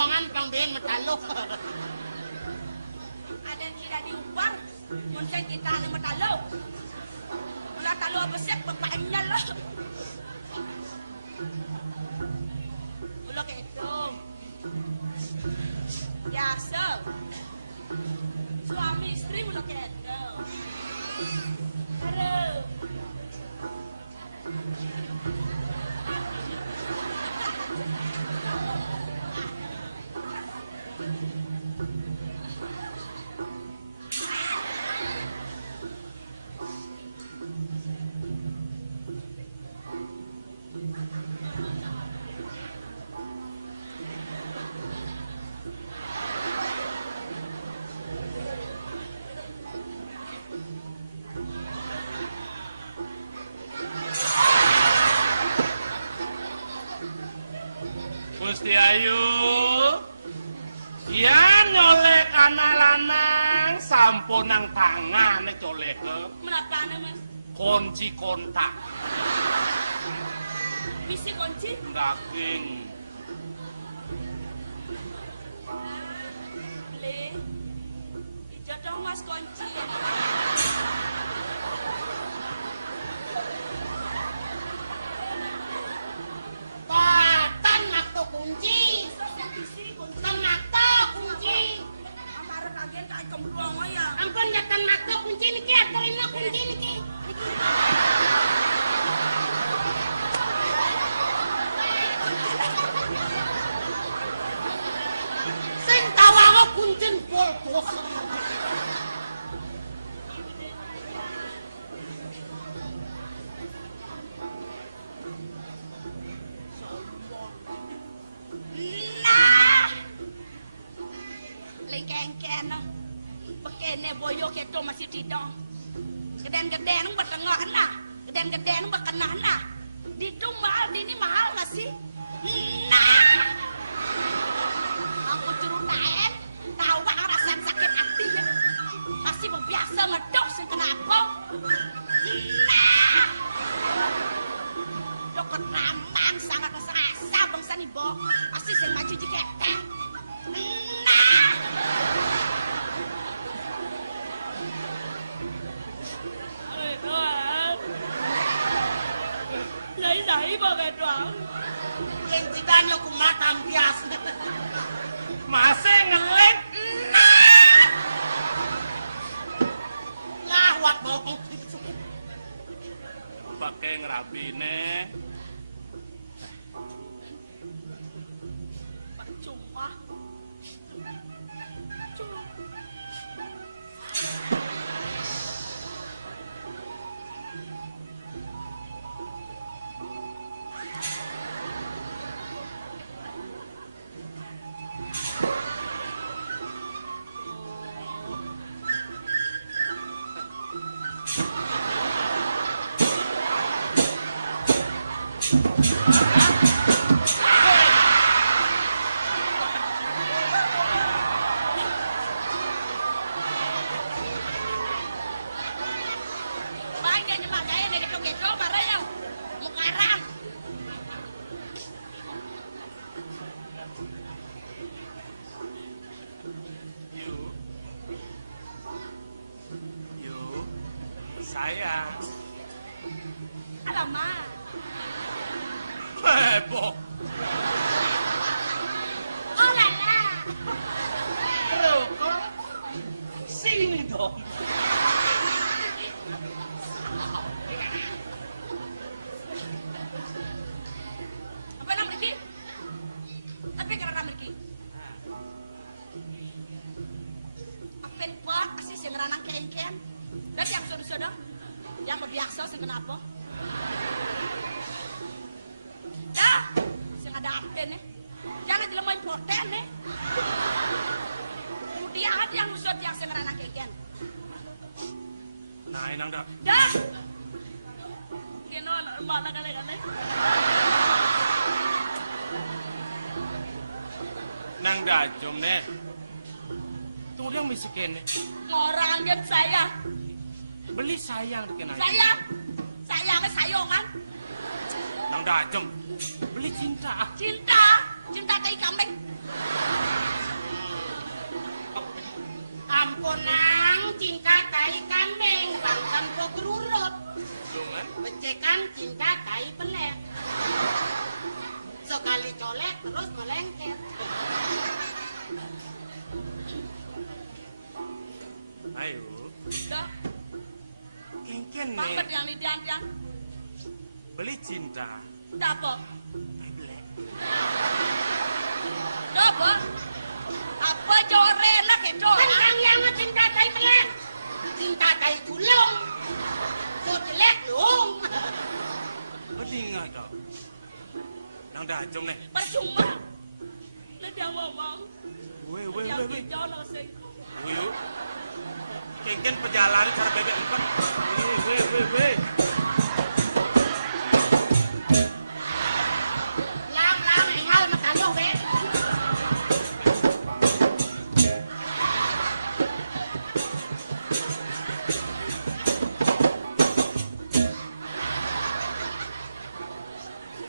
rombongan pangbihin matalo. Ada yang tidak diubah, muncul kita ni matalo. Mula talo besar berpainnya lah. Mula ke itu. Biasa. Suami istri mula ke itu. Halo. Gusti Ayu, ya nyolek anak lanang sampun nang tangan colek ke. Menapa Mas? Kunci kontak. Misi kunci? Daging. Le. Jodoh Mas kunci. Kunci. Tenakto kunci. Amaran agen tak kemplong ya. Ampun ya tenakto kunci niki aturina kunci niki. Sing tawango kunci pol. Bekene boyo keto masih tidak. Geden-geden nung bertengah nah. Geden-geden nung berkenah nah. Itu mahal, ini mahal nggak sih? Nah, aku ceritain, tahu gak ngerasain sakit hati ya? Masih biasa ngedok sih kenapa? Nah, dokter raman sangat rasa bangsa nih bo, masih sih maju jikete. Nah. Lấy bagai doang. Yang ditanya ku makan biasa. Masih ngelik. Ngawat bohong. Pakai ngerapine. Percuma. Saya. Alamak. Heboh. Oh lala. Loh, kok sini dong. Apa nak pergi? Tapi kerana pergi. Apa buat asyik yang ranang ken-ken? Dan yang sudah-sudah, yang biasa sih kenapa? Dah, sih ada apa nih? Jangan dilemah important nih. Kemudian ada yang usut yang sih ranang ken-ken. Nah, inang dah. Dah. Kena mana kali-kali? Nang dajong nih. Tuh yang miskin nih. Orang anggap saya. Beli sayang dikenai. Sayang. Sayangnya sayongan. Nang dajong. Beli cinta. Cinta. cinta tai kambing. Ampun nang cinta tai kambing bangkan pogrurut. Dungan. Becekan cinta tai pelek. Sekali colek terus melengket. Ayo. Dah, Kengken paket nih. yang didian-dian. Beli cinta. Dapat. Ai belek. Dapat. Apa jore nak ke jore? Tentang yang cinta tai pelek. Cinta tai tulung. So jelek dong. Bedinga kau. Nang dah jom nih. Percuma. Nak dia ngomong. Weh. Yang dijono sih. Wuyu. Kengken pejalan cara bebek empat. Weh. Lang hal makanya weh.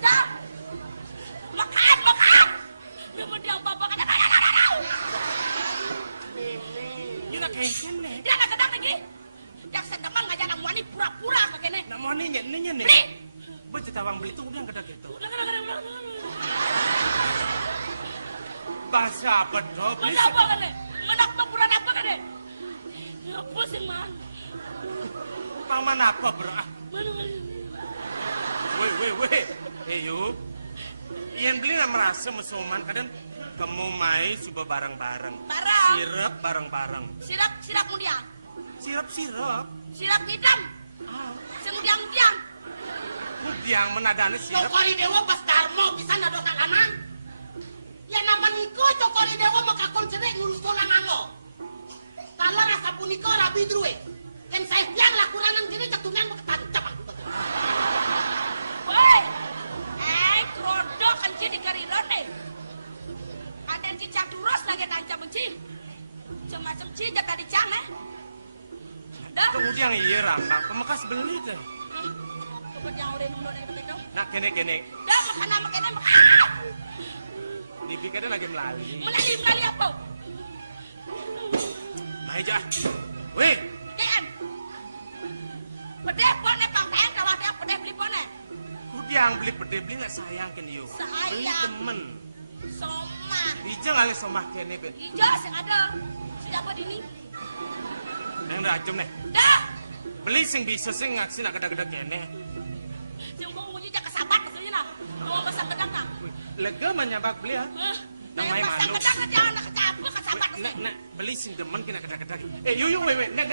Dah. Makan. Nama dia bapak kata. Ini nak kengken nih. Dia nak kedang lagi. Yang sedemang aja nak wani pura-pura begini. Nak mau nih nih. Beli. Bercetawang beli itu udah kedak itu. Bahasa apa dong? Beli Mana apa kan ni? Mana pura apa kan ni? Pusing mah. paman apa bro? Mana? Weh. Ayo. Iyan beli nak merasa musuman kadang kamu mai coba bareng-bareng. Barang. Sirap bareng-bareng. Sirap kemudian. Sirap. Sirap hitam. Kemudian. Yang menadani sirap. Cokori dewa pas karmo bisa nado sakanan. Ya nama niko cokori dewa makakon cenek ngurus kolang anggo. Kalau rasa puniko rabi druwe. Yang saya biang lakuran nang sini cetungan makatancap aku. Woi. Krodok anci di gariran ni. Ada yang cicak turus lagi nancap benci. Macam ci jaga di cang eh. Dah. Kemudian iya rambak pemekas beli kan. Kemudian orang nunggu ni betul. Nak kene. Dah makan. Dipikirnya lagi melalui. Melali apa? Aja. Weh. Kan. Pedeh pone kapan kalau dia pedeh beli pone. Yang beli pede beli nggak sayang kan yo. Beli Sayang. temen. Soma. Bijak kali somah kene ben. Hijau sing ada. Siapa dini? Yang dah acum nih. Dah. Beli sing bisa sing ngaksi nak gede-gede kene. Sing mau ngunyi jak kesabat maksudnya nah. Mau pasang gedang nah. Lega menyabak beli ha. Nang main pasang manu. gedang jangan nak kecampur kesabat. Nak beli sing demen kena gede-gede. Yuk weh. Nek.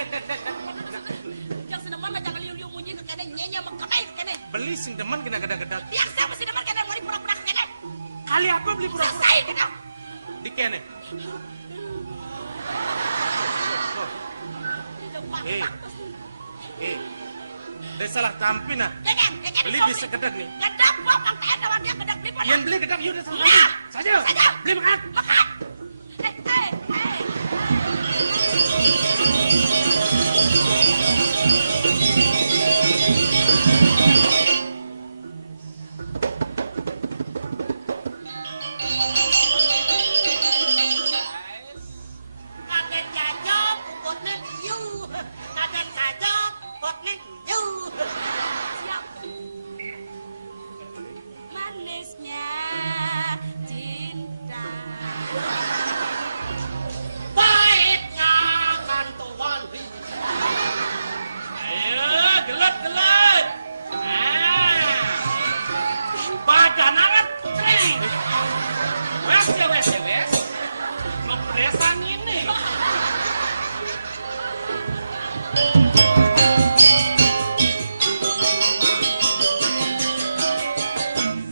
Yang sedeman jangan liu-liu ngunyi ke kene nyenye mengkapai ke kene. Beli sing demen kena gede-gede. Yang saya mesti demen kene mau pura-pura ke kene. Kali apa beli pura-pura? Selesai kene. Di kene. Dia salah tampi nah. Beli bisa gedeg nih. Gedang kok sampai ada dia gedang di mana? Iyan beli gedeg yuk salah. Nah. Saja. Beli makan. Makan. Kaget jajo, puputnya diu. Kaget jajo, puputnya diu. Manisnya cinta. Baiknya bantuan. Ayo, gelet. Badan alat. Wes. Ngepresan ini.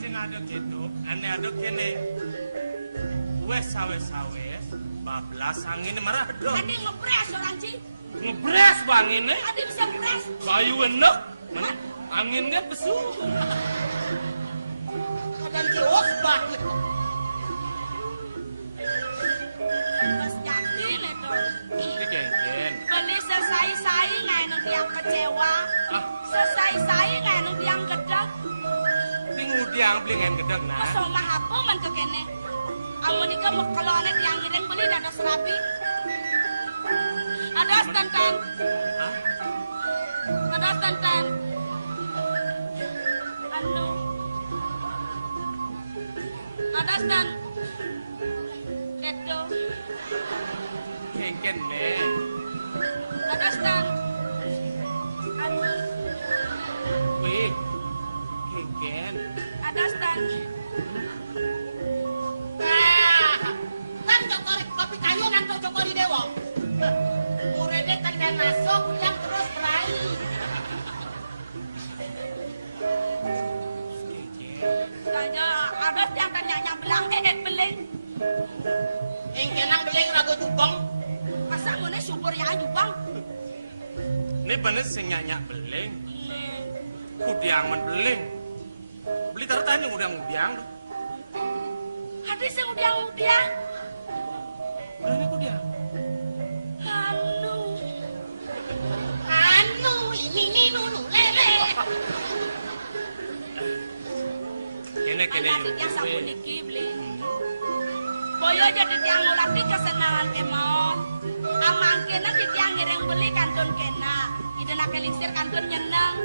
Sing ada gitu, ane ada kene. Wes sawes. Bablas angin marah dong. Adi ngepres orang ci. Ngebres bang ini. Adi bisa ngepres. Kayu enak. Anginnya besu. Kadang cios banget. Terus jadi nih tuh. Ini kengken. Beli selesai ngai nu diang kecewa. Ah, Selesai ngai nu diang gedang. tinggu diang beli ngen gedeg nah. Masuk mah aku man ke kene. Amonika mau kelonet yang ngiring beli dada serabi. Ada Tantan. Ada Tantan. Anu. Ada Tan. Dedo. Kengken me. Ada Tan. Anu. Wih. Kengken. Ada Tan. Kan Jokori kopi kayu nanti Jokori Dewo. Murede kan dan masuk yang terus rai. Tanya ada yang tanya belang beling. Engkenang beling rago jubong. Masa ngene subur ya jubang. Ini bener sing nyanyak beling. Kudiangan beling. Beli taruh tanya udiang. Hadis yang udiang. Ini kudiang. Anu, Ini nunu lele. Kene ada yang sampun niki beli. Boyo jadi tiang ngulang di kesenangan kemon. Amang kena di tiang ngiring beli kantun kena. Ide nak eliksir kantun nyenang.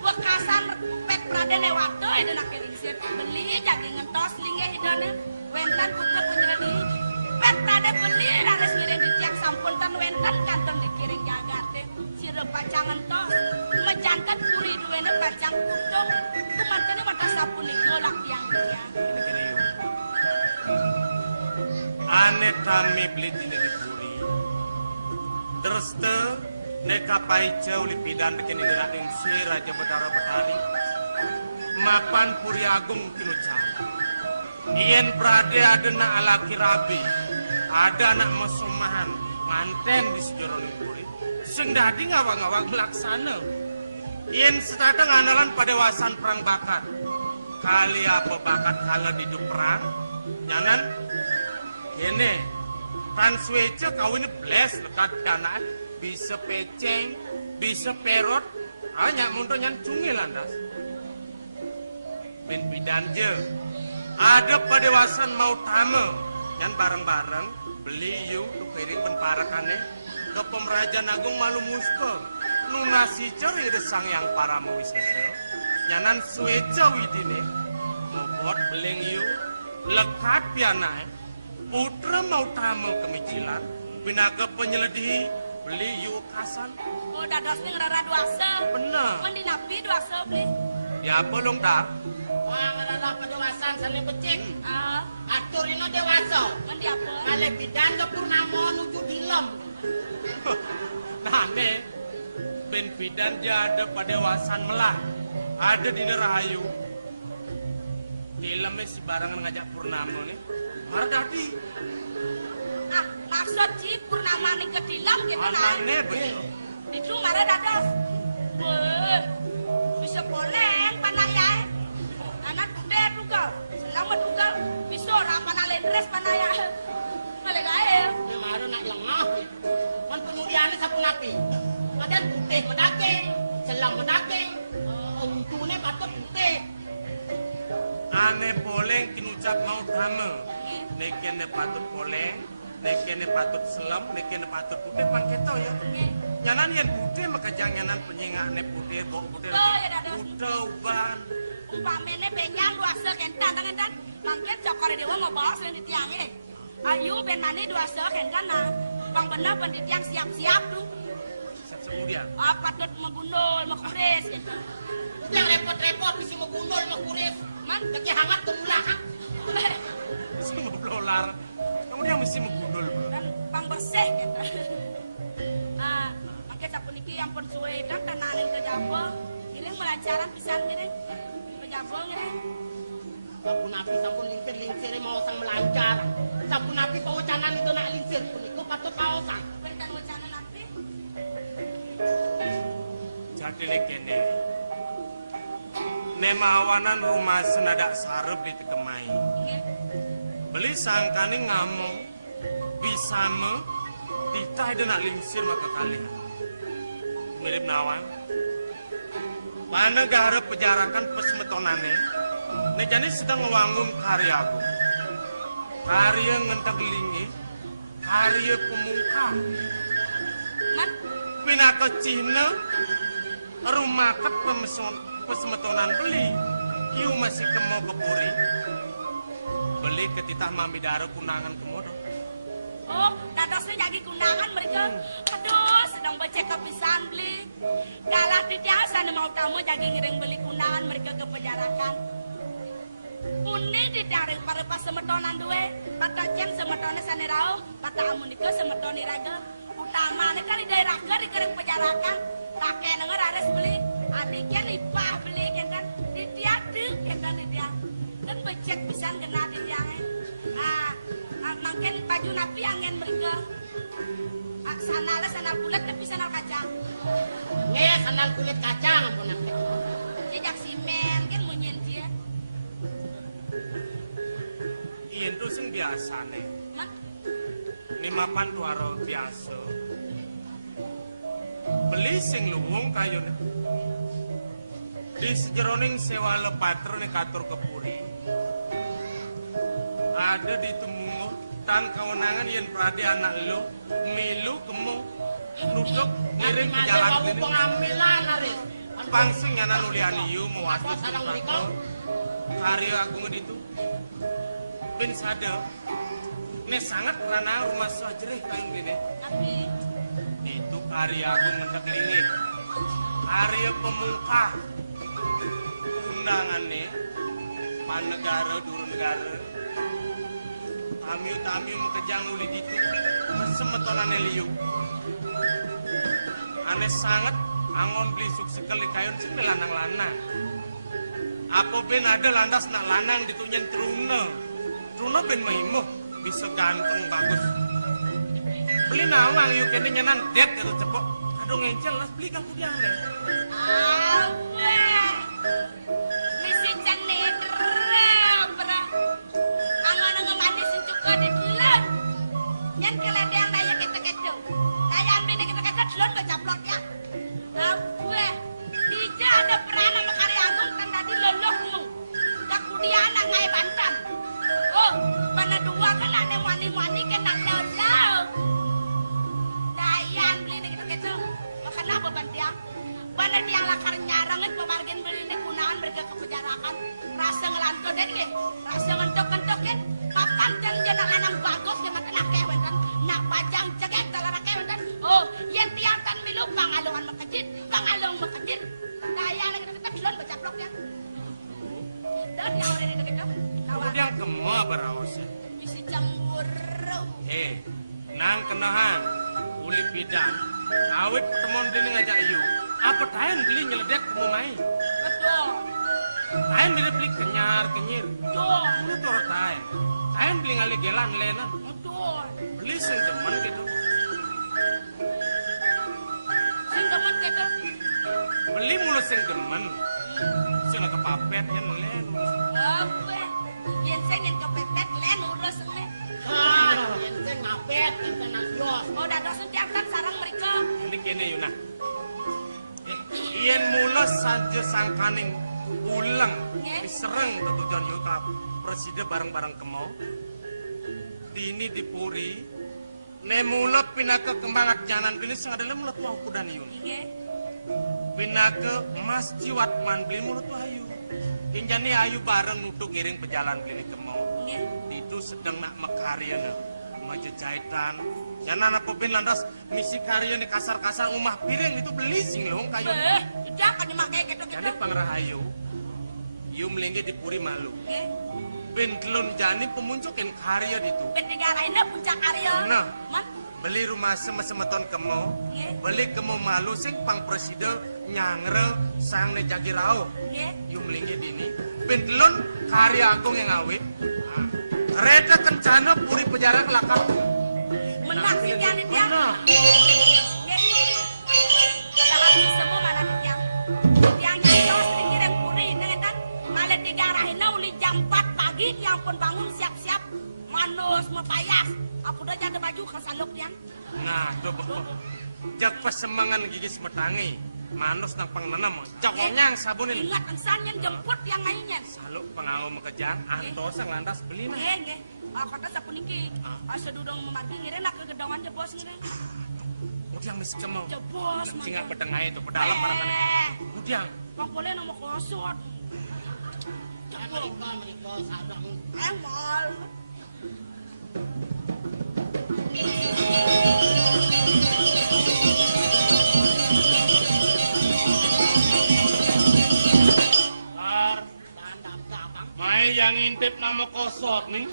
Bekasan pek praden waktu ide nak eliksir beli jadi ngentos linge hidone. Wentan putra penyeredi. Pek praden beli harus ngiring di tiang sampun tan wentan kantun dikiring jagate. Sire pacang ngentos. Mejantan puri duwene pacang kutuk. Kumantene mata sampun nikolak tiang-tiang. Ane kami beli tini di puri. Terus te neka paice uli pidan bikin ide rating si raja betara betari. Mapan puri agung kinuca. Ien prade ada na alaki rabi. Ada anak mesumahan. Manten di sejoron puri. Sendadi ngawang-ngawang melaksana. Ien setatang andalan pada wasan perang bakat. Kali apa bakat kala di perang. Jangan. Ini, transwece kau ini bles lekat dana, bisa peceng, bisa perot, hanya untuk yang cungil landas. Ben bidan je, ada padewasan mau tamu, yang bareng-bareng beli yu, tu piring penparakannya, ke pemerajan agung malu musko, nunasi ceri desang yang para mewisese, nyanan swece widine, membuat beleng yu, lekat pianai. Putra mau tamu kemicilan, binaga penyeledihi, beli yuk kasan. Oh, dadas ning rara duasa. Bener. Mandi napi duasa beli. Ya bolong dah. Wah adalah pedewasan saling becik. Ah, Atur ini dewasa. mandi apa? Kali bidan ke purnama nuju dilem. Nah nih, ben bidan jada pada wasan melah, ada di Nerahayu. Ilmnya si barangan ngajak purnama nih. Mardati. Ah, maksud si purnama ning kedilam gitu nah. Amannya betul. Itu marah dadas. Weh, bisa boleh panaya. Anak gede juga. Selamat juga. Bisa orang panalen res panaya. Balik air. Memang nak lengah. Man pengudiannya sapu napi. Ada putih medaking, selang medaking. Untungnya patut putih. Ane poleng kinucap mau tamu. Nekene patut poleng, nekene patut selam, nekene patut putih pan keto ya. Nyanan yang putih maka janganan penyingane putih bawa putih. Oh, ya dadas. Putih uban. Umpamene benyang duasa kentan tangan mangket cokore dewa mau bawa selain ditiang ini. Ayu ben mane duasa kentan nah. Bang bener penditiang siap-siap tuh. Kemudian. Apa tuh membundul, mekuris gitu. Yang repot-repot bisa membundul, mekuris. Man, lagi hangat ke belakang. Semua belolar. Kemudian mesti menggundul. Dan bang bersih gitu. Nah, mangket sapu niki yang pun suwe kan tenanin ke Jawa. Ini melancaran pisan gini. Ke Jawa gini. Sapu napi sampun lincir mau sang melancar. Sapu napi pawacanan itu nak lincir pun itu patut kawasan. Berikan wacana nanti. Jadi kene. Nemawanan rumah senadak sarep di Tekemai. Beli sangkane ngamong bisa me titah ada nak lingsir maka kali. Mirip nawan. Mana garap pejarakan pesmetonane. Nejane sedang ngewangun karyaku. Karya ngentaglingi, karya pemuka. Man, Pinaka Cina, rumah ket pesemetonan beli. Kiu masih kemo kepuri. Beli ketitah mami dara kunangan kemodo. oh, dadosnya jadi kundangan mereka. Aduh, sedang baca kepisahan beli. Galah biasa nih mau tamu jadi ngiring beli kundangan mereka ke pejarakan. Uni ditarik para pas semetonan duwe, kata ceng semetone sanirao, kata amuniko semetone raga. Utama nih kan di daerah ke di kereng pejarakan. Kakek denger ares beli, adiknya nipah beli kan di tiadu kan di dia. Kan becek pisan kena di dia. Makin baju napi angin mereka. Sana bulat tapi sana kacang. Sandal kulit kacang pun apa. Jejak simen kan munyin dia. Iya itu sing biasa nih. Hah? Ini mapan tuaro biasa. Beli sing luwung kayu nih. Di sejeroning sewa lepatro nih katur kepuri. Ada di temungo tan kewenangan yang peradi anak lu milu kemu nuduk ngirim ke jalan Kamu ini. pengambilan Aris. Pangsing anak nulian iu mewakili Apa sarang cerita karya aku ngeditu. Ben sadar. Ini sangat karena rumah sajerih kayong gini. Tapi Itu karya aku ngeteklingin. Karya pemuka. Undangan nih. Panegara, durun negara. Tamiu mekejang uli gitu. Semetonan liu. Aneh sangat angon beli suksekal di kayon sih lanang-lanang. Apa ben ada landas nak lanang ditunyen truna. Truna ben maimuh bisa ganteng bagus. Beli nawang yuk kini nyenan det itu cepok. Aduh ngecel las beli kan kudiang deh. misi canit pernah angon manis untuk di bulan. Yang kelebihan daya kita daya ambil kita belum kecaplok ya. Gue tidak ada peranan karya agung kan tadi lolokmu. Tak kudiah anak ngai bantan. Oh, mana dua kan ada wani-wani kena lolok. Dayan beli nih gitu. Kenapa bantia? Mana dia lakar nyarangin pemargin beli nih kunangan mereka ke pejarakan. Rasa ngelanto deh nih. Rasa ngentok-kentok kan. Makan jangan lanang bagus dia makan akeh bantan. Nak pajang cegek kalau akeh bantan. Oh, yang tiangkan milu pangalungan makejit. Pangalung makejit. Dayan nih kita belum bercaplok ya. Dan yang udah gitu. Kudiang kemah berawas ya. Misi cemburu. Nang kenahan. Uli bidang. Awit temon dini ngajak iu. Apa tahan beli nyeledek kemu main. Betul. Tahan beli kenyar-kenyir. Betul. Uli toro tahan. Tahan beli ngali gelan lenan. Betul. Beli sing demen gitu. Sing temen gitu. Beli mulu sing demen. Sing kepapet yang len. Apa? Yang saya ingin kepepet len urus le. Ente ngapet, ente nasios. Oh, dah dosen tiap kan sarang mereka. Ini kene yuna. Ien mula saja sangkaning ulang diserang ke tujuan yuka presiden bareng-bareng kemau. Dini dipuri. Ne mula pinaka kembangat janan bini sing adalah mula tuau kudan yun. Nggih. Pinaka mas jiwat man beli mula tuau ayu. Injani ayu bareng nutuk giring pejalan bini kemau. Nggih. Itu sedang nak mekarya ne. Maju jahitan. Jangan apa ben landas misi karya nih kasar-kasar rumah piring itu beli sing long kayu. Tidak kan dimakai gitu. Jadi pangrahayu. Yu melinggi dipuri malu. Nggih. Ben kelon jani pemuncukin karya itu. Ben negarainnya puncak karya. Nah. Man. Beli rumah semeton kemo. Nggih. Beli kemo malu sing pang presiden nyangre sang ne jagi rao. Nggih. Yu melinggi dini. Ben kelon karya agung yang awet. Kereta kencana puri penjara kelakar. Menang sih yang dia. Nah. Ada habis semua mana dia. Yang jauh sering yang puri ini kan. Malah digarahin uli jam 4 pagi. Yang pun bangun siap-siap. Manus mepayas. Aku udah jadi baju kesaluk dia. Nah, coba. Jak pesemangan gigi semetangi. Manus nang pangnenam. Jokongnya yang sabunin. Ingat ensan yang jemput yang lainnya. Saluk pengawal mekejang. Anto sang lantas beli nah. Nggih, nggih. Kata sapuniki. Sedurung memanggil ngiren nak ke gedongan jebos ngiren. Udiang mesti cemau. Jebos. Singa pedengah itu pedalam barangkali. Udiang. Bang boleh nama kosot. Mereka mereka sadang. Emol. Mai yang ngintip nama kosot nih.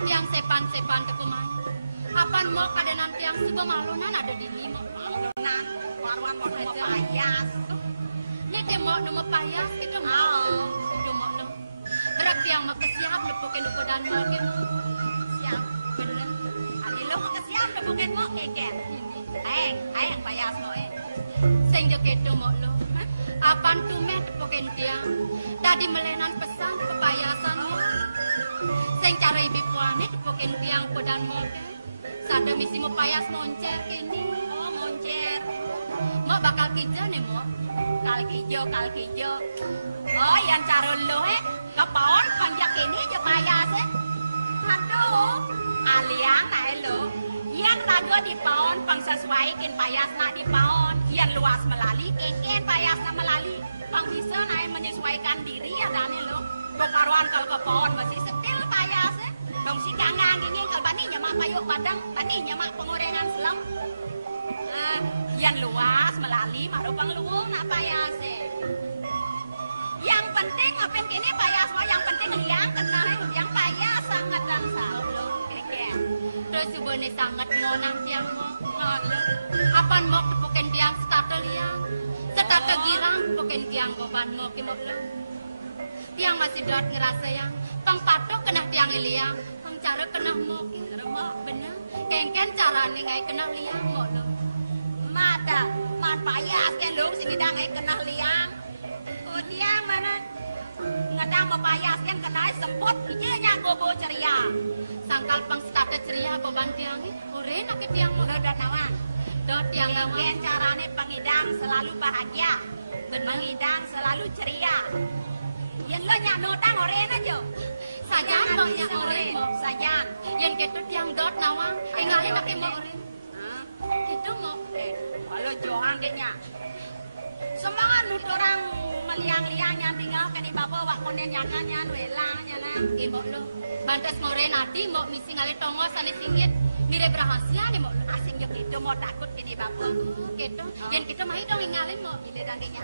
Tiang sepan-sepan ke kumai. Apan mau kadenan tiang si pemalunan ada di lima. Malunan, warwan mau nama payas. Ini dia mau nama payas, itu mau. Itu mau lo. Gerak tiang mau kesiap, lepukin lepu dan mau gitu. Siap, bener. Adi lo mau kesiap, lepukin mau keket. Aeng, payas lo Sing deket itu mau lo. Apan tume lepukin tiang. Tadi melenan pesan kepayasan lo. Sing cara ibu puani tepukin tiang podan moke. Sada misi mau payas moncer kini. Oh, moncer. Mau bakal kijau nih mau. Kal kijo. Oh, yang cara lo kepon panjak ini aja payas Aduh, aliang nae lo. Yang rajo di paon pang sesuai kin payas na di paon. Yang luas melali, kengken payas na melali. Pang bisa nae menyesuaikan diri ya dane lo. Karuan kalau ke pohon masih setil payas Dong si kangang ini kalau bani nyamak payuk padang, bani nyamak pengorengan selam. Yang luas melali maru pangluwung na payas Yang penting ngapain kini payas mau yang penting yang kenal yang payas sangat rangsa. Terus sebenarnya sangat ngonang tiang mau. Apan mau tepukin tiang starter liang. Starter girang tepukin tiang beban mau kimok lo. Tiang masih dot ngerasa yang patok kena tiang liang, cara kena mau bener. Kengken cara nih ngai kena liang mau lo. Mat payas kan lu sini dah ngai kena liang. Oh tiang mana? Ngadang payas kan kena semput nya gobo ceria. Sangkal pang starte ceria beban tiang ini. Ore nak tiang mau Udah nawan. Dot tiang nawan. Carane pengidang selalu bahagia. Pengidang selalu ceria. Yang lo nyak notang oren aja. Sajan bang nyak oren mo. Sajan. Yang ketut yang dot nawang. Ingalin nak mo oren. Itu mo. Kalau joang kayaknya. Semangat lu orang meliang-liang yang tinggal kan di bawah wak konen nyakan yang welang nyakan. Ibu lo. Bantes mo oren ati mo misi ngalih tongo salih singgit. Mire berhasil nih mo. Asing yang itu mau takut ke di bawah. Gitu. Yang kita mahi dong ingalin mo. Ide dangenya.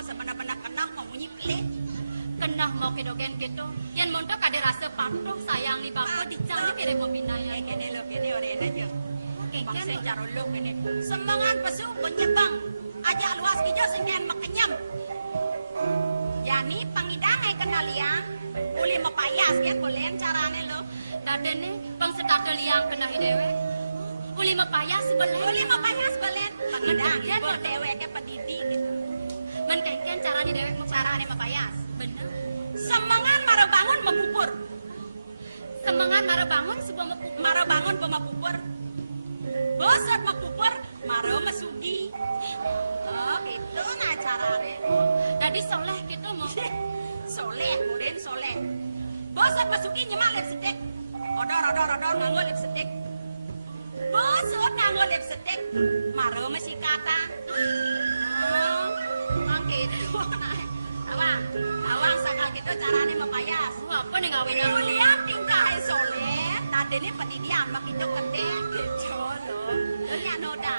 Sebenar-benar kenal mau nyiplit. Kenah mau kedogen gitu. Yang montok ada rasa patok sayang di bawah. Jangan kira pembinanya. Kene lo kene oren aja. Bang secara lo kene. Semangan pesu penyebang. Aja luas hijau sengen makenyam. Yani pangidang ay kenal liang. Uli mapayas kan boleh carane lo. Tadi nih pang sedar liang kena hidewe. Uli mapayas belen. Uli mapayas belen. Pangidang ibu dewe ke pendidik. Menkaikan caranya dewek mau caranya mapayas. Bener. Semangan marah bangun membubur. Semangat mara bangun sebuah mepupur. Mara bangun po mapupur. Bosot mapupur, mara masugi. Oh, gitu nga carane. Tadi soleh gitu mo. Soleh, murid soleh. Bosot masugi nyemak lipstick. Odor nganggo lipstick. Bosot nganggo lipstick. Mara masih kata. Oh, gitu. Awang sakal gitu carane mapayas. Apa nih ngawin aku? Lihat tingkah soleh. Tadi ini pendidikan begitu gede. Jolo. Lo nya noda.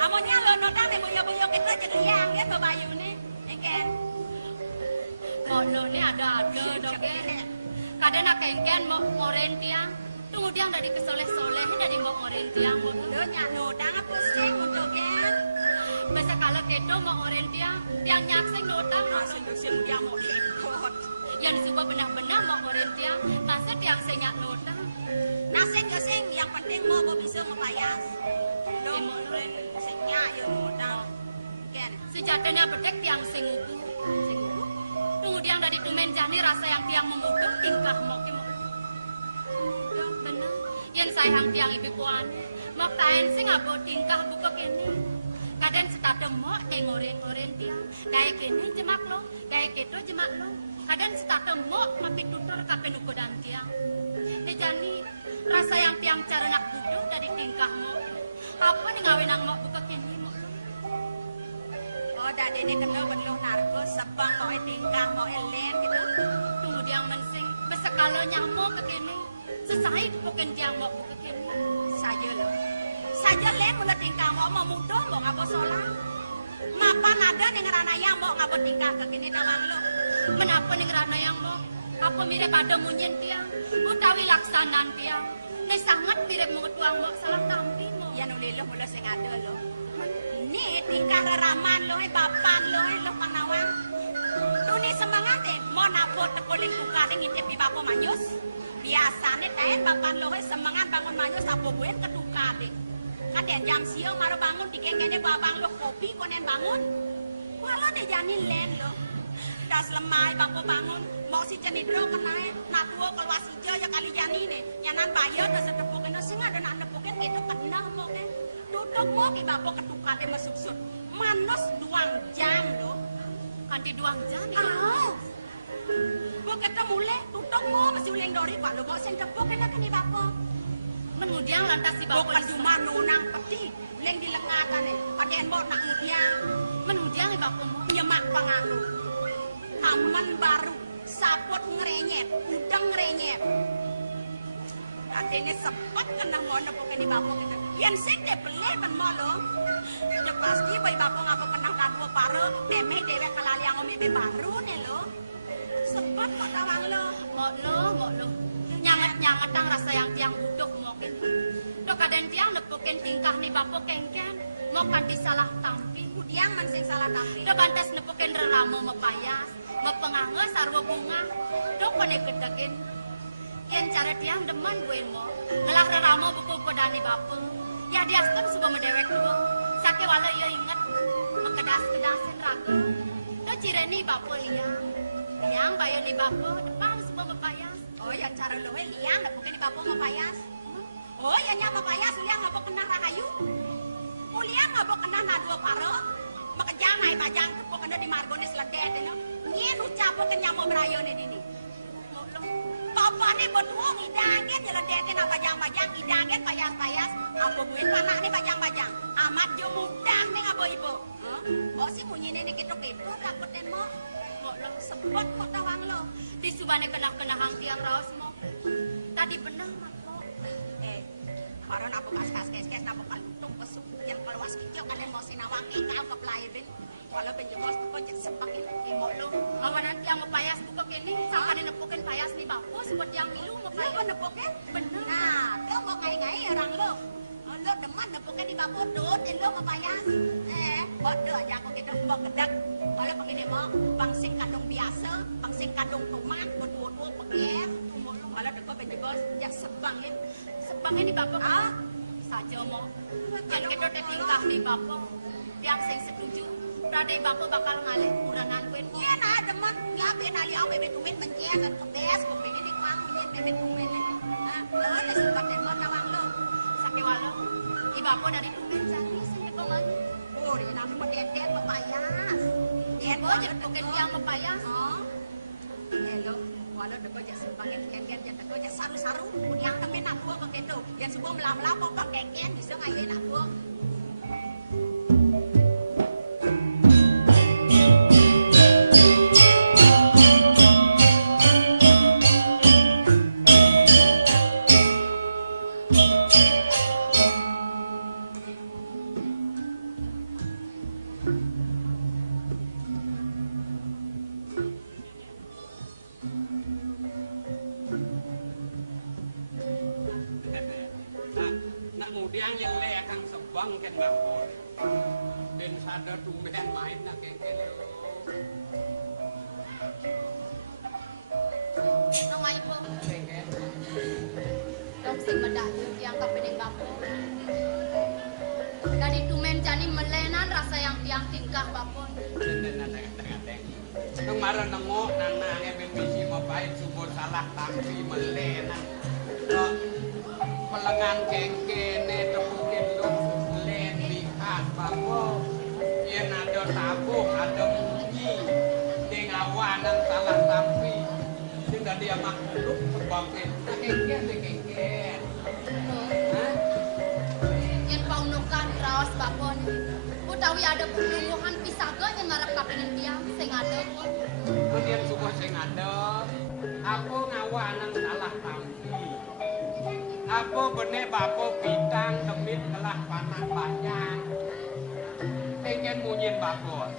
Amonya lo noda nih boyo-boyo kita jadi yang ya babayu nih. Iken. Mono nih ada dong. Kadang nak kengken mau ngoren tiang. Tunggu dia dari kesoleh-soleh dari mau ngoren tiang. Lo nya noda pusing untuk kan. Masa kalau kedo mau ngoren tiang, tiang nyakseng noda. Masing-masing dia mau ikut. Yang coba benar-benar mau ngoren tiang, masa tiang senyak noda. Nasing-nasing yang penting mau bisa ngepayas. Lo ngoren senyak ya noda. Ken. Sejatinya bedek tiang singuku. Tunggu dia dari tumen jani rasa yang tiang memuduk tingkah mau benar. Yang sayang tiang ibu puan. Mau tain sing abot tingkah buka kini. Kadang setadem mau ngoren-ngoren tiang. Kayak kini jemak lo, kayak gitu jemak lo. Kadang setadem mau makin tutur kape nuko dan tiang. Jani rasa yang tiang cara nak buduk dari tingkah mau. Apa nih ngawin ang mau buka kini mau. Oh, dak ini kena benuh narkos sebang mau tingkah mau elen gitu. Tunggu dia mensing. Masa kalau nyamuk ke kini. Sesai bukan dia mau buka kini. Saja lo. Saja le mula tingkah mau mudo mau ngapa solah. Mapan ada yang ngerana yang mau ngapa tingkah ke kini dalam lo. Menapa nih ngerana yang mau? Apa mirip pada munyin tiang? Utawi laksanaan tiang. Ini sangat mirip mengetuang mau salah tampi mau. Ya nuli lo mula sing ada lo. Ini tingkah reraman lo, bapan lo panawang. Lo ni semangat mau napot tekolin tukar ngintip di bapo manyus. Biasanya tahan bapan lo semangat bangun manyus apa buen ketukar deh. Kadang jam siang baru bangun dikengkene babang lo kopi konen bangun. Walau deh janin len lo. Das lemai bapo bangun mau si cenidro kenai natuo keluar hijau ya kali jani nih. Nyanan bayar dan setepukin sing ada nak nepukin gitu kena mau kan. Duduk mau di bapo ketukar deh masuk. Manus 2 jam lo. Kanti 2 jam ya. Ah. Gua ketemu le, tutup mo masih uleng dori kalau mau sen kepukin lagi nih bapo. Mengudiang lantas si bapak. Bukan cuma nunang peti, uleng di lengatan nih. Padahal mau nak ngudiang. Mengudiang si bapak mau. Nyemak pangalu. Taman baru, sapot ngerenyet, udang ngerenyet. Adene sepet kena mau nepukin di bapo kita. Yang sing de beli ben mo lo. Ya pasti bayi bapo ngapa kenang kadua paro, meme dewe kalali yang meme baru nih lo. Sepet kok tawang lo. Mau lo. Nyangat-nyangat ang rasa yang tiang budok mau kini. Dok kadang tiang nepukin tingkah nih bapak kengken. Mau kanti salah tampi. Udiang man sing salah tampi. Dok bantas nepukin reramo mepayas. Mepengangga sarwa bunga. Dok kone kedekin. Yang cara tiang deman gue mau. Ngelah reramo buku pedani bapak. Ya dia kan sudah mendewek dulu. Sakit wala ia ingat. Mekedas-kedasin ragu. Dok cireni bapak yang bayar di bapak. Depan semua mepayas. Oh ya cara lo liang dah bukan di bapo mapayas. Oh ya nya mapayas liang ngapa kena rahayu. Liang ngapa kena na 2 paro. Makajang ay bajang po kena di margones ladet no. Ngien ucapo kenya mo brayo ni dini. Papa ni betuong idaget ladet na bajang-bajang idaget payas-payas. Apa buin panah ni bajang-bajang. Amat jo mudang ni abo ibu. Oh si munyi ni ketok-ketok lakoten mo. Sebut kok tawang lo. Di subane kenang-kenang tiang raos mo. Tadi benar mako. Baru napo kas-kas napo kalutung pesuk yang keluas kicau kalian mau sinawang ika apa pelayan ben. Kalau penjebos kok jadi sepak ini mo lo. Awanan tiang mepayas buka kini. Sakane nepukin payas ni bapo seperti yang milu mepayas. Lo nepukin? Benar. Nah, lo mau ngai-ngai orang lo. Lo deman nepukin di bapo dot lo mepayas. Bodoh aja aku kita mau kedak. Kalau begini mau bangsing kandung biasa, bangsing kandung tomat, berdua-dua peker. Malah dekat penjebos jak sebang ya. Sebangnya di bapo saja mo. Yang kita tingkah di bapo. Tiang sing setuju. Berada bapo bakal ngalih kurangan kuen. Iya nah deman. Nggak benar ya bebek kumin mencian dan kebes. Kumin ini kuang menyen bebek kumin ini. lo ada sempat tembak kawan lo. Sakit walau. Ibu apa dari kumen jadi saya kemana? Oh, dia nanti mendedet mepayas. Dia aja tuken yang mepayas. Oh. Hello, walau depo aja sebagai ken-ken jangan depo aja saru-saru. Yang temen aku begitu. Yang semua melam-melam apa ken-ken bisa ngajain aku. Yang le akan sebang kan bapak dan sadar tumben main nak kengkel Nama ibu dong sing mendayu tiang kapening bapo dari tumen jani melenan rasa yang tiang tingkah bapo nang marah nengok nana yang misi mau baik subur salah tapi melenan pelengan kengkene tepukin lu len lihat bapo yen ada tabuk ada munyi ding awanang salah tampi sing dadi makhluk sebangke kengken kengken yen paunukan raos bapo utawi ada pelunguhan pisaga yang ngarep kapening tiang sing ada kemudian subuh sing ada aku ngawanang salah tampi apa benek bapo bintang demit kelah panak banyak pengen munyin bapo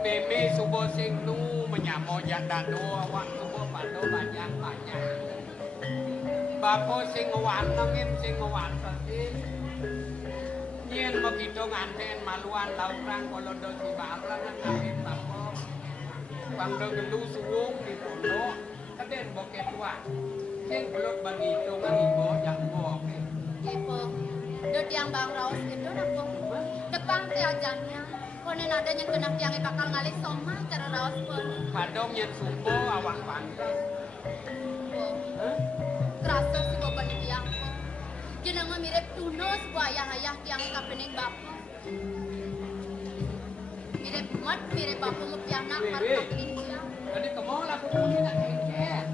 meme subuh sing nu menyamo janda doa wak subuh pado banyak bapo sing ngewanengin sing ngewantetin nyen begitu nganten maluan laurang kolondo si barang ngamin bapo bangdo gelu suwung di pondok keden boket tua sing belum begitu kan ibu yang boke ibu do tiang bang raos itu nako depan teh ajannya konen ada yang kena tiang bakal ngalih soma cara raos pun kadong yang sumbo awak pantas kerasa si boban tiang jenengan mirip tuno sebuah ayah-ayah tiang kapening bapak mirip mat mirip bapak ngepianak karena kapening tiang jadi kemau laku punya nak kengket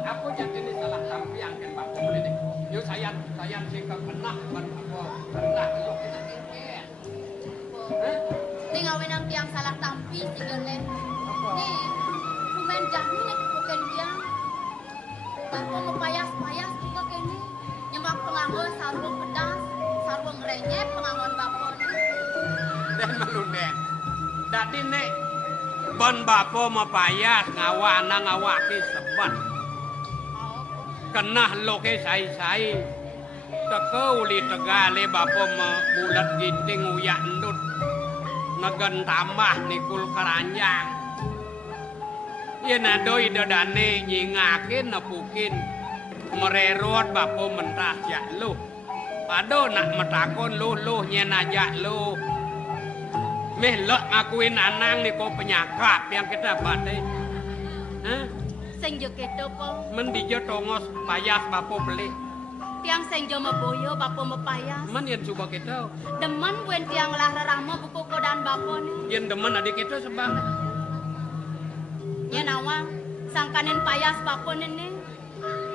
aku jadi ini salah tampian kan bapak boleh deh yuk sayang sih kenah ban aku kenah lu kena kengket ning awenang tiang salah tampi sigelen nih kumen jani nek bukan tiang bapak mepayas-payas juga kene nyembah penganggo sarung pedas sarung renyep pengangon bapak dan melunen dadi nek bon bapo mepayas ngawana ngawaki sebat kenah loke sai-sai teke uli tegale bapo bulat ginting uyak endut negen tambah nikul keranjang yen ado idodane nyingakin nepukin mererot bapo mentah jak lu pado nak metakon luh nyen ajak lu meh lek ngakuin anang ni ko penyakap yang kita badai sing jo keto po men dijo tongos payas bapo beli tiang sing jo meboyo bapo mepayas men yen suba kita demen buen tiang lah raramo buku kodan bapo ni yen demen adik kita sebang yen awang sangkanen payas bapo ni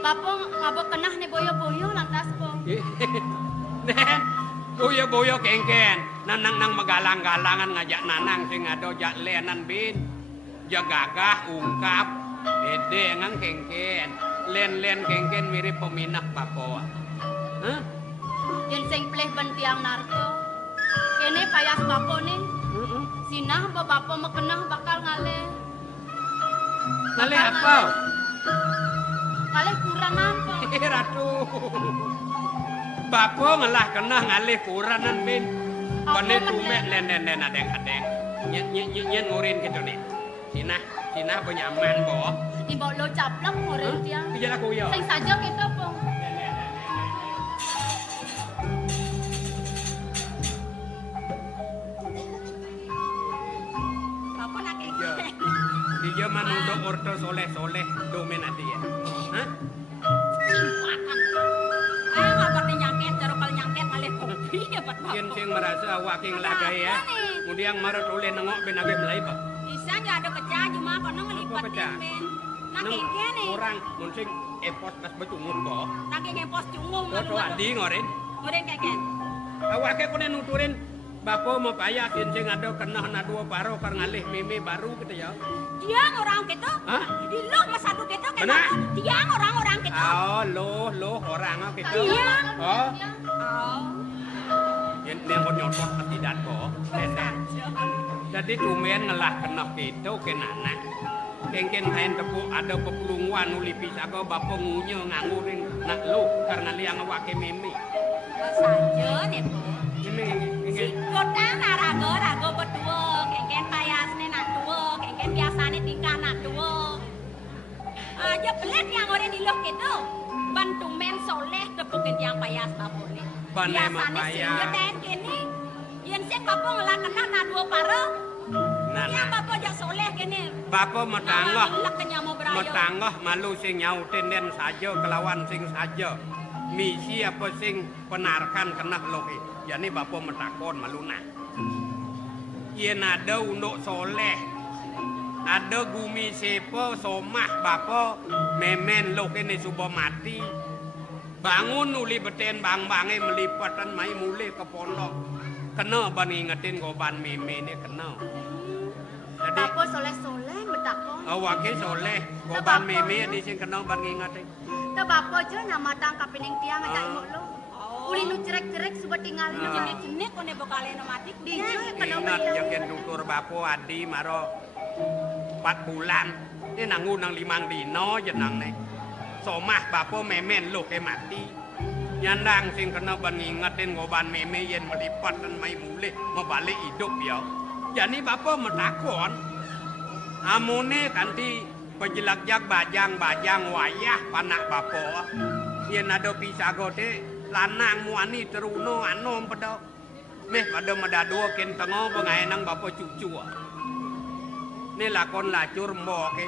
bapo ngabo kenah ni boyo-boyo lantas po nen boyo kengken nanang nang magalang-galangan ngajak nanang sing ado jak lenan bin jagagah ungkap dede ngang kengken len kengken mirip peminah bapo yen sing pleh ben tiang narko kene payas bapo ni sinah bapo mekenah bakal ngale apa ngale kurang apa ratu bapo ngelah kenah ngalih kuranan bin kone tumek len adeng nyen ngurin gitu nih Sinah penyaman boh ibu lo caplok ngurin tiang kejala kuyo sing saja kita po bapak nak kengken Dijo Dia manuduk ordo soleh-soleh domen adi ya. Hah? Simpatan. Ayo ngapa nyangket karo kal nyangket malih kopi ya Pak. Yen sing merasa waking lagai ya. Kemudian marot oleh nengok ben age melai ba. Bisa enggak ada pecah cuma kono ngelipat pecah? men. Nang kene. Orang mun sing epos kas becungut ko. Nang ngepos cungum. Foto adi ngoren. Ngoren keken. Awake kene nuturin bapo mau payah yen sing ada kenah na dua paro kar ngalih meme baru gitu ya. Dia orang gitu. Hah? Di lo mas satu gitu kan. Mana? Dia orang gitu. Oh, loh orang gitu. Iya. Oh, Oh. yen kon nyotot tidak kok. Jadi tumen ngelah kenah gitu kenana. Kengken kain tepuk ada pepulungan uli pisago bapo ngunye nganguring nak lu karena liang awake meme. Saja nih po. Ini Sikotang rago berdua, kengken payasne nak dua, kengken biasane tingkah nak dua. Aja pelet yang orang di loh gitu. Bantu men soleh tepukin yang payas babone. Banai mah Biasane sing payah. yeten kene. Yen sing bapo ngelak kenal nak dua paro. Nah, Ya bapo aja soleh kene. bapo metanggah Lek kenyamo berayo. metanggah malu sing nyautin den saja kelawan sing saja. Misi apa sing penarkan kenah lohi. Yani bapo metakon maluna. Yen ada unduk soleh. Ada gumi sepo somah bapo memen lo kene subo mati. Bangun uli beten bang-bange melipatan mai mulih ke pondok. Kena ban ngingetin goban meme ini kena. Jadi Bapo soleh-soleh betakon. awake soleh goban meme di sing kena ban ngingetin. Ta bapo aja nama tangkapin yang tiang aja imuk lo. Uli nu cerek-cerek sudah tinggal Ah. lu. Jenik-jenik kone bokale no mati. Dijo kena Ingat bayar. yang tutur bapo adi maro 4 bulan. Ini nangu nang 5 dino jenang nih. Somah bapo memen lo ke mati. Nyandang sing kena ban ngingetin goban meme yen melipat dan mai mulih mau balik hidup ya. Jadi bapo metakon. Amune kanti penjelak-jak bajang-bajang wayah panak bapo. Yen ada pisagote lanang muani teruno anom pada. Meh pada medadua ken tengo pengaenang bapo cucu. Ini lakon lacur mboke.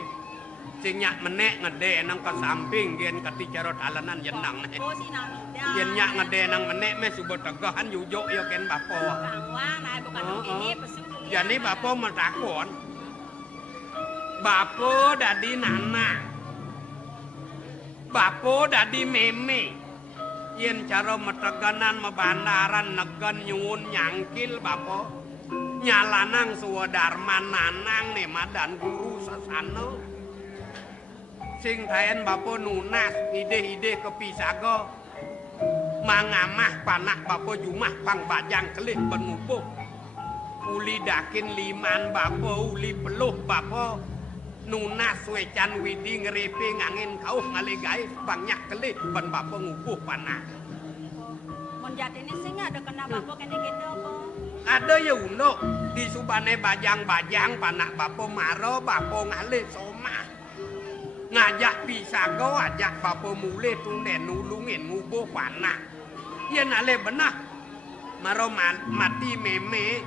Sing nyak menek ngede nang ke samping yen kati carot alanan yenang. Oh si nang. Yen nyak ngede nang menek meh subo tegahan yujuk ya ken bapo. Bangwang nah bukan kene pesu. Jadi bapo metakon. Bapo dadi nana. Bapo dadi meme. Yen cara meteganan mebandaran negan nyuwun nyangkil bapo. Nyalanang suwadarman nanang ne madan guru sasana. Sing taen bapo nunas ide-ide kepisago. Mangamah panak bapo jumah pang bajang kelih penubuh. Uli dakin liman bapo uli peluh bapo. Nunas wecan widi ngerepe ngangin kauh ngalegai banyak kelih ban bapo ngubuh panah. Mon jatine sing ada kena bapo kene gitu apa? Ada ya uno di subane bajang-bajang panak bapo maro bapo ngalih somah. Ngajak pisago ajak bapo mulih tunden nulungin ngubuh panah. Yen ale benah maro mati meme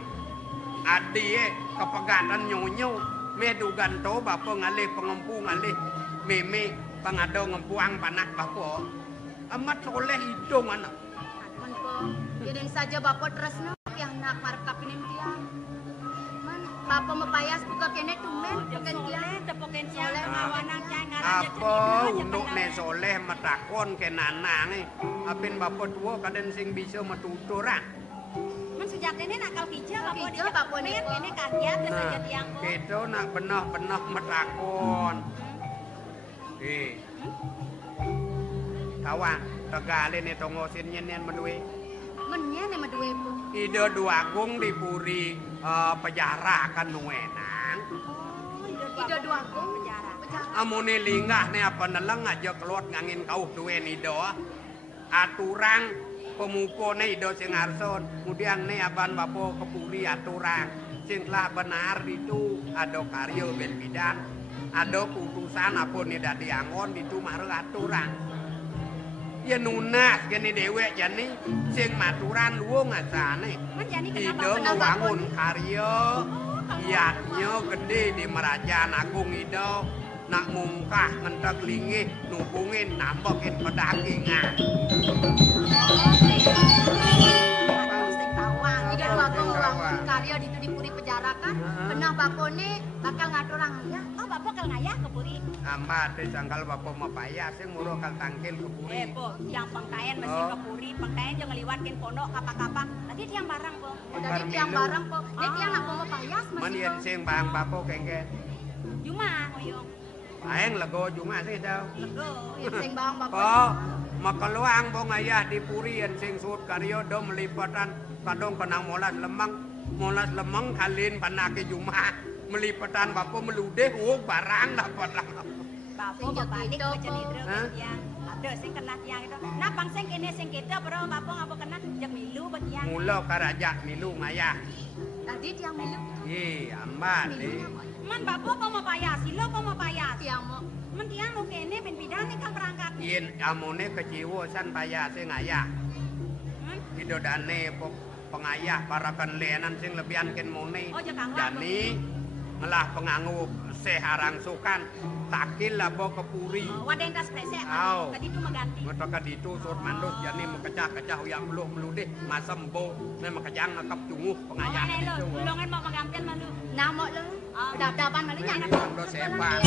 adie kepegatan nyonyo medugan to bapo ngalih pengempu ngalih meme pangado ngempuang panak bapo. Amat soleh hidung anak. Man po, yun saja bapo tresno yang nak markapin yang tiang. Man, bapo mapayas buka kene tumen bukan tiang. Tepoken siang ngawanan cai Apa unduk ne soleh metakon ke nanang apin bapo tua kaden sing bisa metuturan. Men sejatine nakal kija bapo Kija, bapo men niku. kene kagiat Nah, saja tiang ko. gitu nak benah-benah metakon. Kawan, tegale ne tongosin nyen menduwe. Mennya ne maduwe po. Ide duagung dipuri penjara kan nuenang. Ida dua gong penjara. Amune linggah ne apa neleng aja keluar ngangin kauh duwe nido. Aturang pemupone ido sing arson. Kemudian ne aban bapo kepuri aturang. Sing telah benar itu ada karya ben bidan. Ada putusan apa ne dadi angon itu mare aturang. Ya nunas gini dewek jani sing maturan luwung asane. Men jani kenapa Ido ngewangun karya. Iyatnya gede di Merajaan Agung Ido. Nak mungkah ngentek linggih nubungin nambahin pedagingan. Sing tawang. Iki bakal ngurang karya di Puri Penjara kan. Benah bakone bakal ngatur orang ya. Oh, bapak bakal ngayah ke Puri. Amba ade jangkal bapak mapaya sing muruh kal tangkil ke Puri. Po, yang pengkayan mesti ke Puri. Pengkayan jangan ngeliwatkin pondok kapak-kapak. Tadi tiang barang, Po. Dari tiang barang po. Ini tiang nak mau payas Man mesti. yen sing bang bapak kengke. Juma, ngoyong. Aeng lego cuma sing daw. Lego. Sing bang bapak. Oh, makaluang po ngayah di Puri yen sing sud karyo do melipatan kadong kenang molas lemeng kalin panake Juma melipatan bapak meludeh barang dapat lah. Bapak berbalik ke cenidra ke tiang. Ada sing kena tiang itu. Nah, bang sing kene sing kita bro, bapak ngapa kena jak milu ke tiang. Mula karajak milu ngayah. Tadi tiang milu. Ye, amba de. Man bapak kok mau payas, silo kok mau payas. Tiang mo. Man tiang lo kene ben bidang kan berangkat. Yen amone keciwo san paya sing ngayah. Idodane pengayah para kenlenan sing lebihan ken mone. Oh, jakang Jani ngelah penganggu seharang sukan takil labo ke Puri. Waden tas pesek. Au. Tadi itu mengganti. Metoka ditu sud mandus jani mekecah-kecah yang meludeh masembo memang kejang ngekap tunguh pengayah. Lo, ulungan mau menggantian malu. Namo lo. Dap-dapan malu nyana. Mandus sepan.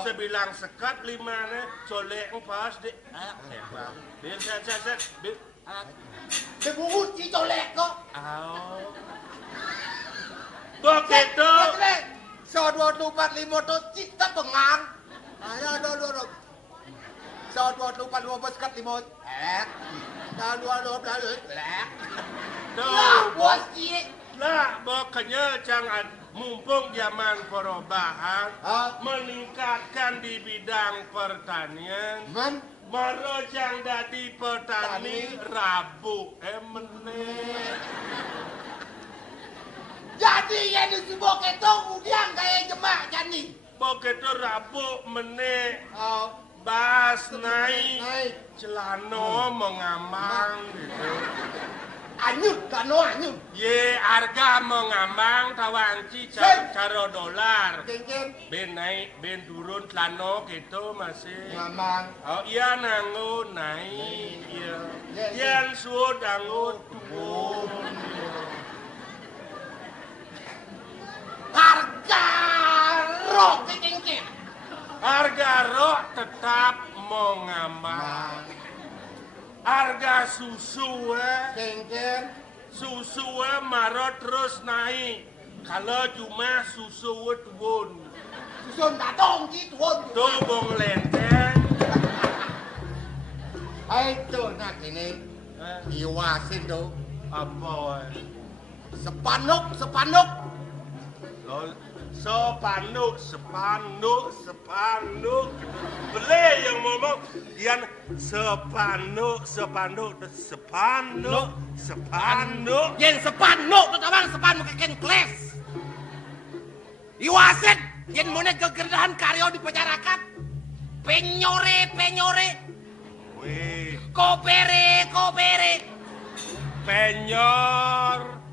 Sebilang sekat limane colek pas de bil set bil Debungut ci colek kok. Begitu. So 24 to cita pengang. Ayo do. So 24 sekat 5. Lek. Lah bos ci. Lah boknya jangan mumpung zaman perubahan meningkatkan di bidang pertanian. Merojang dadi petani rabu meneh. Jadi yang disebut itu udiang kayak jemak jadi. Begitu rabu meneh bas naik celano mengamang gitu. Anyut kano anyut. Ye harga mengambang tawanci caro dolar. Kengken. Ben naik, ben turun lano gitu masih. Ngambang. Oh iya nanggo naik. Iya. Yang suod anggo turun. Harga rok kengken. Harga rok tetap mengambang. Harga susu Kengken. susu marot terus naik. Kalau cuma susu turun. Susun tatong gitu. Tuh bong lenteng. Itu nak ini. Iwasin tuh. Apa? Sepanuk. Lol. Sepanduk. Beli yang ngomong yang sepanduk. Yen sepanuk tuh tabang sepanuk keken kles. Iwasin. Yen mone kegerdahan karyo di penjarakan. Penyore. Wih, Kobere.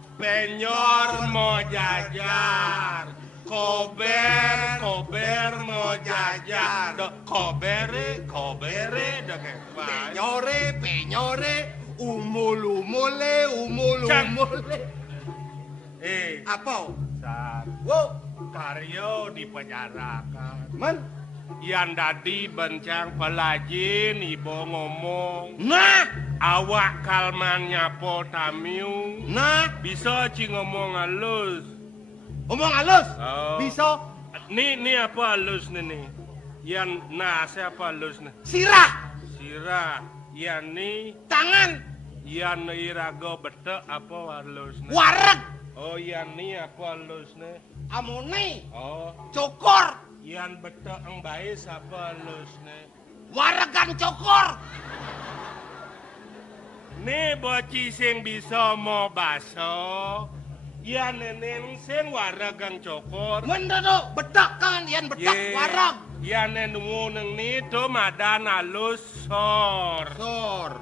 penyor mau jajar. Kober mau jajar. Kobere dah kayak Penyore. Umul-umule. Apa? Saat Wow. karyo di penjarakan. Man. Yang tadi bencang pelajin ibu ngomong. Nah. Awak kalman nyapo tamiu. Nah. Bisa ci ngomong halus. Omong halus. Oh. Bisa. Nih apa halus nih? Yang siapa halus nih? Sirah. Sirah. Yang nih. Tangan. Yang irago betek apa halus nih? Wareg. Oh yang nih apa halus nih? Amune. Oh. Cokor. Yang betek ang baik apa halus nih? Waregan cokor. Nih boci sing bisa mau baso. Ya neneng sing waragang cokor. Mendodo bedak kan yen bedak wareg. Ya nenungu neng ni to madan halus sor.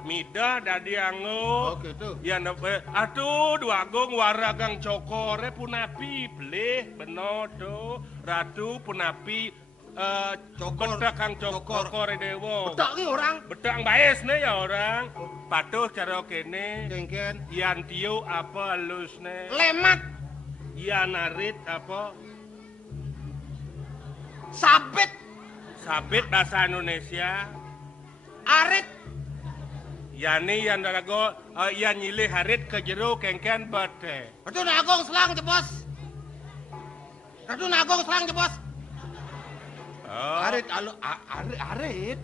Mida dadi anggo. Oke tuh. Ya nepe atuh dua gong waragang cokore punapi bleh beno to. Ratu punapi Cokor. bedak kang cokor dewo. Bedak ki orang. Bedang baes nih ya orang. Patuh cara kene. Kengken. Yan tiu apa halus nih? Lemat. Yan narit apa? Sabit. Sabit bahasa Indonesia. Arit. Yani yan dalago yan nyilih harit ke jero kengken bate. Ratu Nagong selang jebos. Oh. Arit.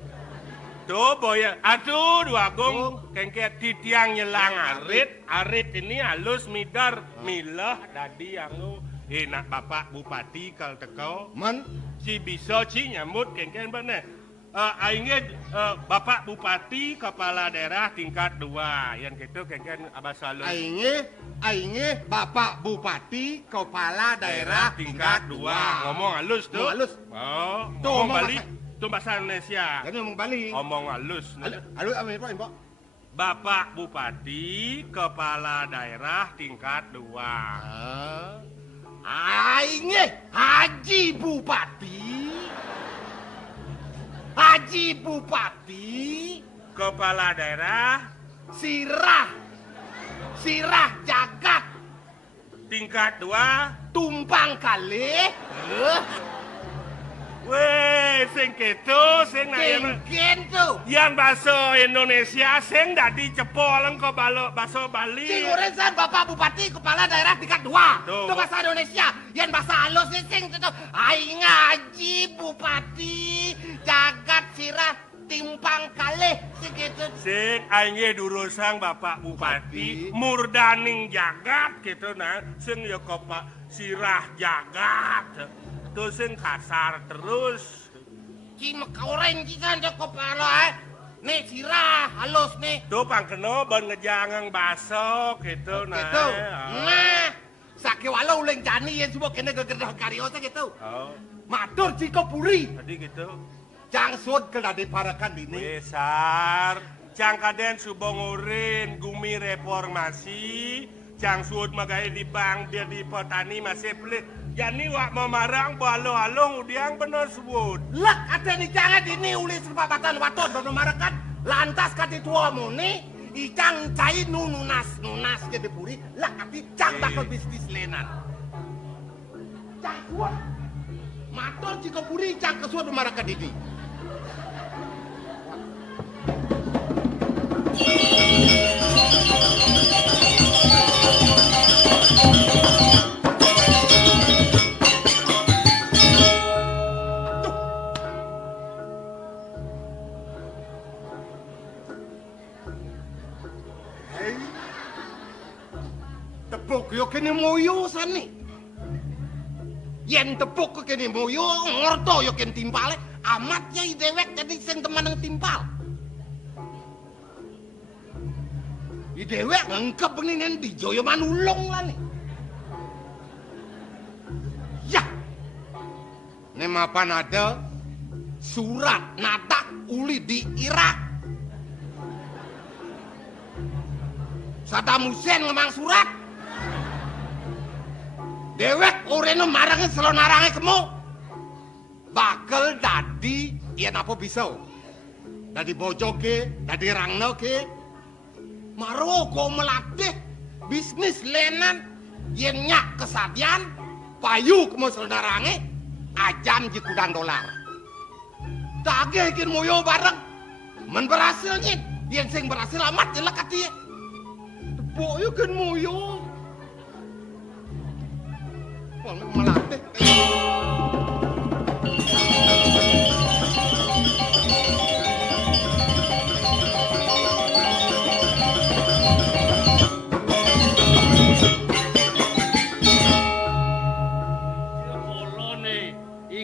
Tuh boya. Aduh dua gong kengken titiang nyelang arit. Arit ini halus midar milah dadi yang enak Bapak Bupati kal teko. Man. Si bisa ci nyambut kengken bener. Aingnya Bapak Bupati Kepala Daerah tingkat 2 yang gitu kengken abas halus. Aingnya Bapak Bupati Kepala Daerah tingkat 2. Ngomong halus tuh. Ngomong halus. Oh, Tuh, ngomong ngomong Bali. Tuh bahasa Indonesia. Kan ngomong Bali. Ngomong halus. Halus apa Info? Bapak Bupati Kepala Daerah tingkat 2. Aingnya Haji Bupati Kepala Daerah Sirah Jagat tingkat 2. Tumpang Kalih. Weh, sing gitu, sing Kengken tuh. yang bahasa Indonesia sing dadi cepol engko bahasa Bali. Sing urusan Bapak Bupati Kepala Daerah tingkat 2. Tuh. Itu bahasa Indonesia. Yang bahasa halus sing itu. Aing Haji Bupati Jagat Sirah Timpang Kalih sing gitu. Sing aing durusang Bapak Bupati Murdaning Jagat gitu nah. Sing ya Pak Sirah Jagat. Tuh sing kasar terus. Ki mekoreng ki kan kepala nih sirah halus nih. Tuh pangkeno ban ngejangang baso gitu nah. Gitu. Nah, sake walau uleng jani yang semua kena gegedeh karyosa gitu. Oh, Matur jika puri. tadi gitu. Jangsud kena diparakan dini. Besar. Cang kaden subongurin gumi reformasi, cang suut magai di bank dia di petani masih pelit. Jadi wak memarang balong-along udiang bener sebut. Lek ada ni jangan ini uli sepapatan waton bener marakan. Lantas kati tua muni, icang cai nunas jadi puri. Lek kati cang bakal bisnis lenan. Cang suut, maton jika puri cang kesuat marakan ini. Tepuk yo kene moyo sani. Yen tepuk kene moyo ngorto yo kene timpale amatnya i dewek jadi sing teman nang timpal. I dewek ngengkep ngenen di joyo manulung lah nih. Ya. Nema panada surat natak uli di Irak. Saddam Hussein ngemang surat. Dewek oreno marangin selonarange kemo. Bakal dadi yen apa bisa. Dadi bojo ke, dadi rangno ke. Maroko melatih bisnis lenan yen nyak kesadian payu kemo selonarange ajan $10 Dage kin moyo bareng. Men berhasil nyit, yen sing berhasil amat jelek ati. Tepuk yo kin moyo. Wong melatih.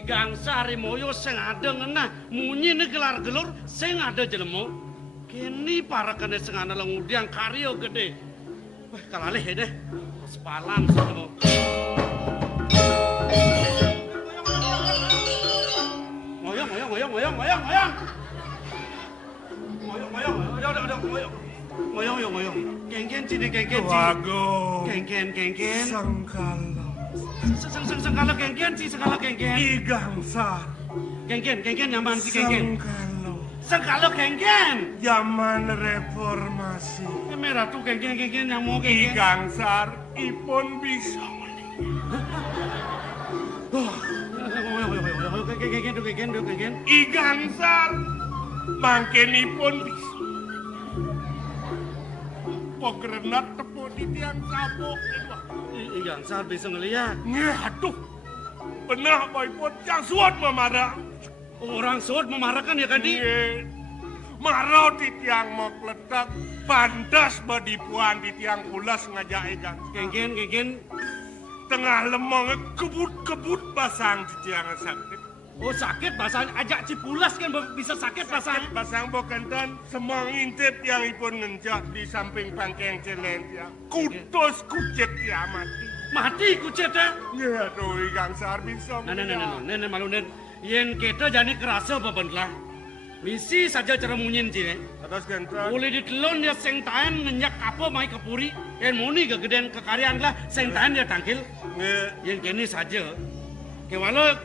Gangsar moyo sing ada ngenah munyi ne gelar-gelur sing ada jelemo kini parakane sing ana lengudiang karyo gede. Wah kalalih deh sepalan semua. Moyong. Moyong. Kengken cini kengken. Wago. Kengken. Sangkala. Sengkala kengken. Igangsar. Kengken nyaman si kengken. Sangkala. Sengkala kengken. Zaman reformasi. Merah tuh kengken yang mau kengken. Igangsar ipun bisa. Kengken. Igangsar mangkenipun bisa. Pogrenat tepuk di tiang kapok. Igangsar bisa ngeliat. Aduh. Benar boypun yang suat memarah. Orang suat memarahkan ya kadi. Marau di tiang mau kletak. Pandas badipuan di tiang ulas ngajak ikan. Kengken. Tengah lemong kebut basang di tiang sakit. Oh sakit basang ajak cipulas kan bisa sakit basang. Basang bokantan semang intip yang ipun ngencak di samping pangkeng celen ya. Kutus kucet ya mati. Mati kucet ya? Ya aduh Igangsar bisa. Nenek malu nen. Yen kita jani kerasa babandlah. Misi saja cara munyin cine. Atas gantan. Boleh ditelon dia seng tahan ngenyak apa mai kepuri. Yen muni kegedean kekarian lah seng tahan dia tangkil. Yen kini saja. Kewalau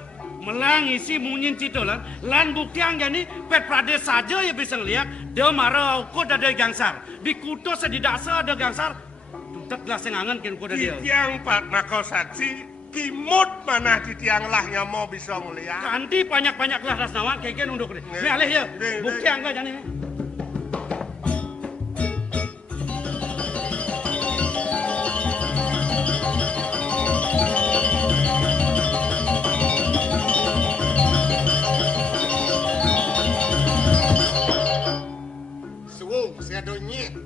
melang isi munyin citolan lan bukti anggani pet prades saja ya bisa ngeliat dia marah kok ada Gangsar di kuto sedidasa ada Gangsar tuteklah sing angen ken kuda dia tiang pat nako saksi kimut mana di tiang lahnya mau bisa ngeliat ganti banyak lah rasnawan keken unduk deh ini alih ya bukti angga jani Sedonyet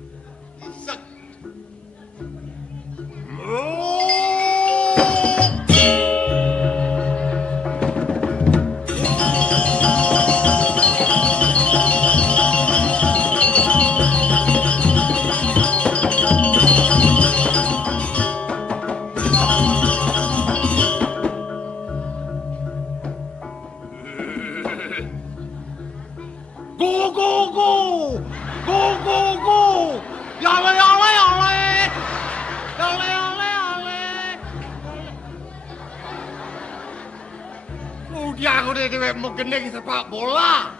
isek. mau gendeng sepak bola.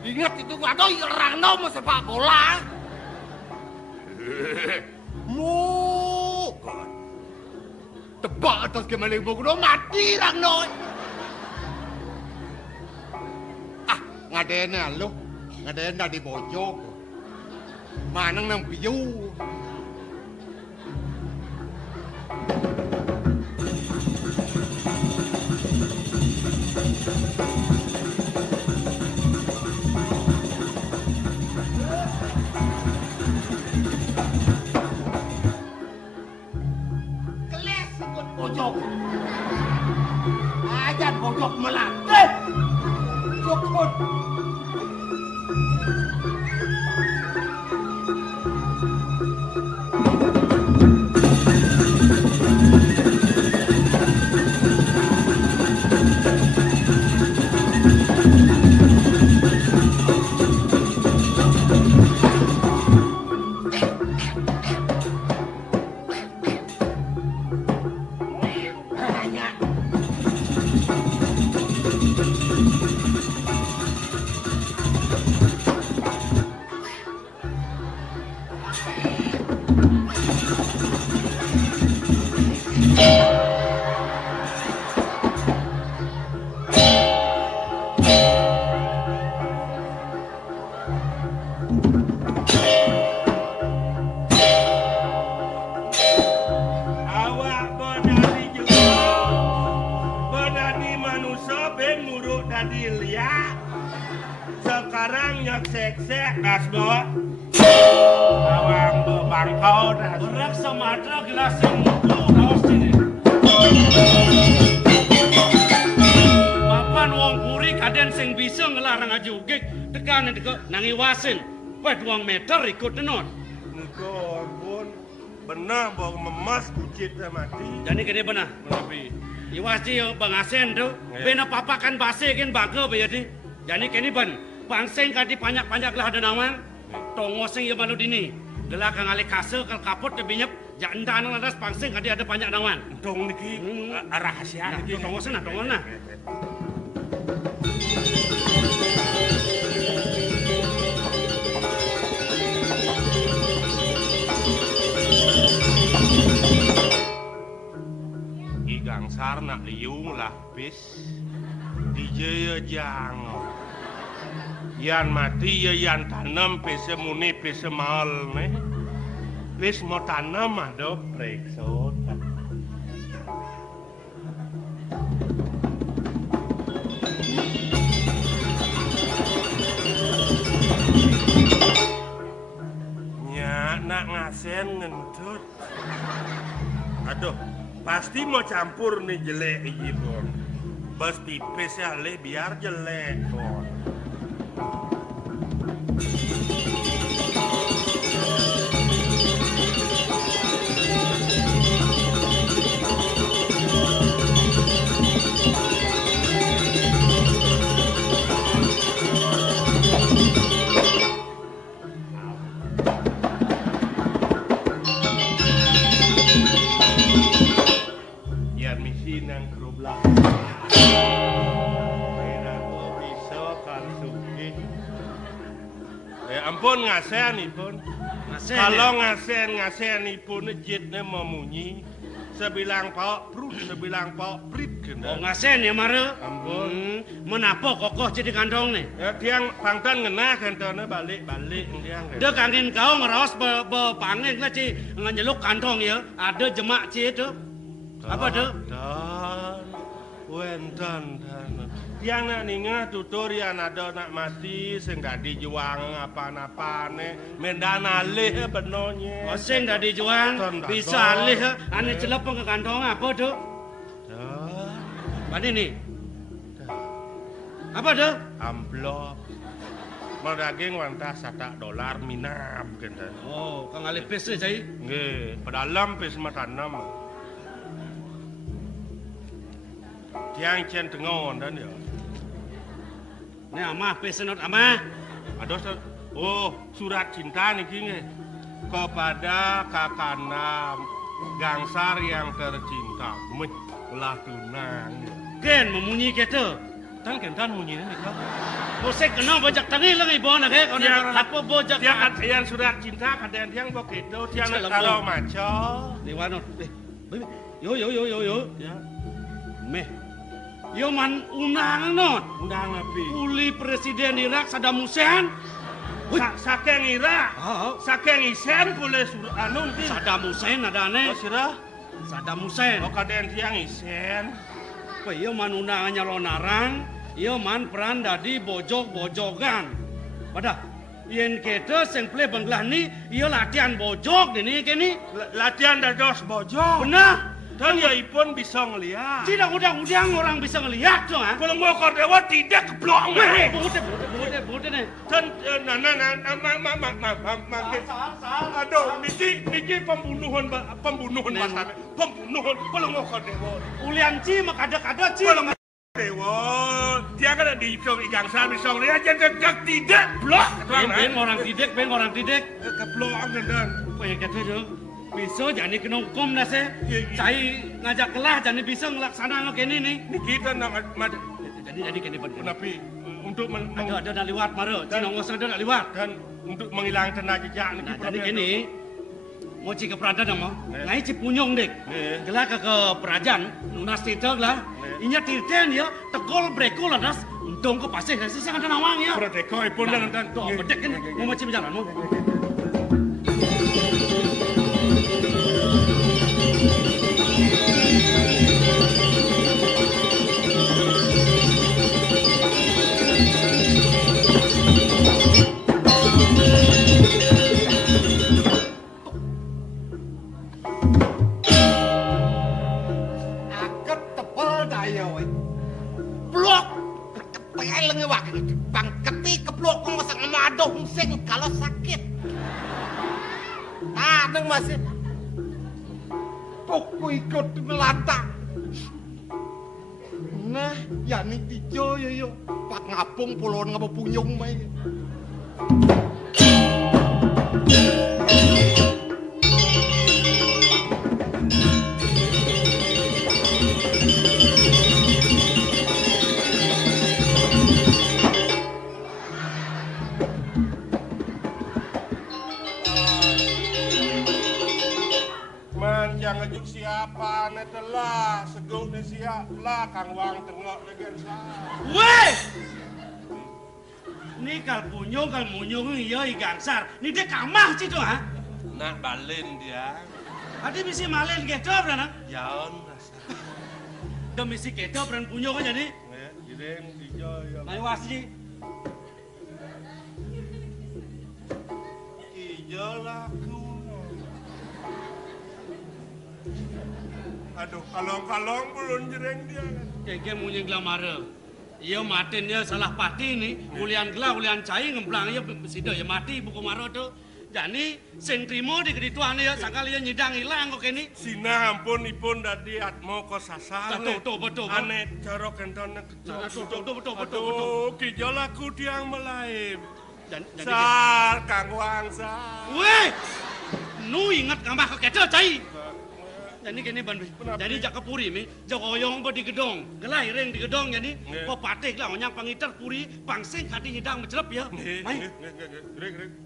Ingat itu ada orang mau sepak bola. Mukan. Tebak atas kemaling buku mati Rangno. Ah, ngadena lo. Ngadena di bojok. Manang nang piyu. Bojok. Ajan bojok melatih. Jokot. Sekarang nyek-sek kasbo. Awang bebangkau dah. Berak Sumatera gelas yang mutu awas sini. Papan wong puri kaden sing bisa ngelarang ajugik tekan deke nangi wasin. Wet wong meter ikut tenon. Niko ampun. Benar bawa memas kucit mati. Jadi kene benar. Menapi. Iwas dia bangasen tu. Bena papakan base kan baga bayadi. Jadi kene ban. Pangseng kadi panjak-panjak lah ada nawan. Tongoseng ya malu dini. Gelah kang ale kase kal kapot ke binyep. Janda nang landas pangseng kadi ada panjak nawan. Tong niki rahasia niki. Tongoseng nah, tongos nah. Gangsar nak liung lah pis dijaya jang yan mati ya yan tanam pese muni pese mal ne pis mau tanam ada preksot nya nak ngasen ngentut aduh pasti mau campur nih jelek iki bon. Bas tipis ya le biar jelek bon. Ampun ngasen ipun. Kalau ngasen ipun jitnya memunyi. Sebilang pak prut, sebilang pak prit kena. Oh ngasen ya mare. Ampun. Menapa kokoh jadi kandong nih? Ya tiang pangtan ngena kantongnya balik tiang. Dia kangen kau ngerawas bepangin lah ci ngenyeluk kantong ya. Ada jemak ci itu. Apa tuh? Dan wentan. Tiang nak ninga tutorian ada nak mati sing gak dijuang apa-apane mendan alih benonya. Oh sing gak dijuang bisa alih ane celepeng ke kantong apa tuh? Apa ini? Apa tuh? Amplop. Mal daging wantah $1 minam kena. Oh, kang alih pes cai. Nggih, pedalam pes matanam. Tiang cen tengon dan ya. Ini amah pesenot amah. Ada surat cinta niki nggih kepada kakana gangsar yang tercinta. Ulah tunang. gen memunyi kita. Tan kentan munyi ni kau. Bosek kena bojak tangi lang ibon ke? Kau apa bojak? Dia yang sudah cinta kadang tiang begitu tiang kalau maco. Di wanot. Yo. Ya. Meh. Yo man unang not. Undang api. Uli Presiden Irak Saddam Hussein. Saking Irak. Saking Isen boleh anu ti. Saddam Hussein ada aneh. Oh sirah. Saddam Hussein. Oh kadang tiang Isen. Apa iyo man unang nyalonarang, iyo man peran dadi bojok-bojokan. Pada yen kita sing play banglah ni, iyo latihan bojok ni kini. Latihan dados bojok. Benar. Dan ya ipun bisa ngelihat. Tidak udang-udang orang bisa ngelihat dong. Kalau mau Kordewa tidak keblok. Bude nih. Dan aduh, niki pembunuhan pasar. Pembunuhan kalau mau Kordewa. Ulianci mak ada ci. Kalau Kordewa, dia kan di Gangsar bisa ngelihat jadi tidak blok. Ben orang tidak. Keblok dan. Apa yang kata tu? Bisa jadi kena hukum dah saya. Saya ngajak kelah jadi bisa ngelaksana kini ni. Ni kita nak Jadi kini benar. Tapi untuk ada dah liwat mara. Cina ngos ada dah liwat. Dan untuk menghilangkan tenaga jejak ni. Jadi kini mau cik keperada dah mau. Ngai cik punyong dek. Gelah ke kerajaan lunas titel lah. Inya tirten ya tegol breko lah das. Untung ke pasir saya sangat nawang ya. Breko ipun dan bedek kan mau macam berjalan mau. Kalau sakit kadang masih pokok ikut melantang. Nah, ya ni tijo yo pak ngapung pulon ngapa punyung mai. Ngejuk siapa ne telah seguk ne siap lah Kang Wang tengok dengan saya. Weh! Ni kal munyung iya igangsar. Ni dia kamah citu ha? Nak balen dia. Adi misi malen keto berana? Yaon rasa. Da misi keto beran punyung kan jadi? Jireng dijo ya. Mai wasji. Ijo laku. Aduh, kalong-kalong belum jereng dia kan. Keke munyeng glamara. Ia matin dia salah pati ni. Ulian gelah, ulian cai ngemplang ia sida ya mati buku maro tu. Jadi sing trimo di kedituan dia sangkal ia nyidang hilang kok kini. Sina ampun ipun dadi atmo ko sasar. Betul. Ane corok entone kecok. Betul. Aduh, kijol aku tiang melaim. Sar Kang Wang sar. Weh! Nu ingat kambah ke keto cai. Jadi kini ban, jadi jak kepuri mi, jak oyong di gedong, gelai reng di gedong jadi, kau patik lah, orang pangitar puri, pangsing hati hidang mencelap ya. Mai. Reng.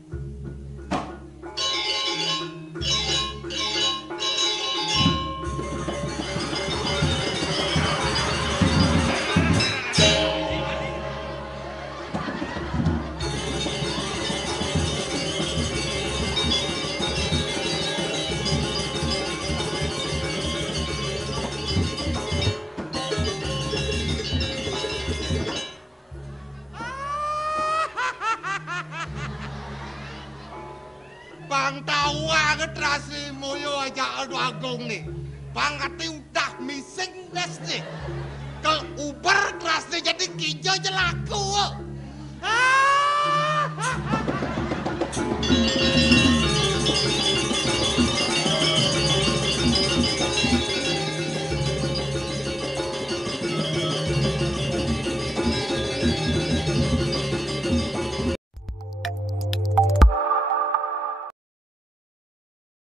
Bang tawa ngetrasi moyo aja adu agung nih. Bang kati udah missing nest nih. Kalau uber terasi jadi kijo jelaku.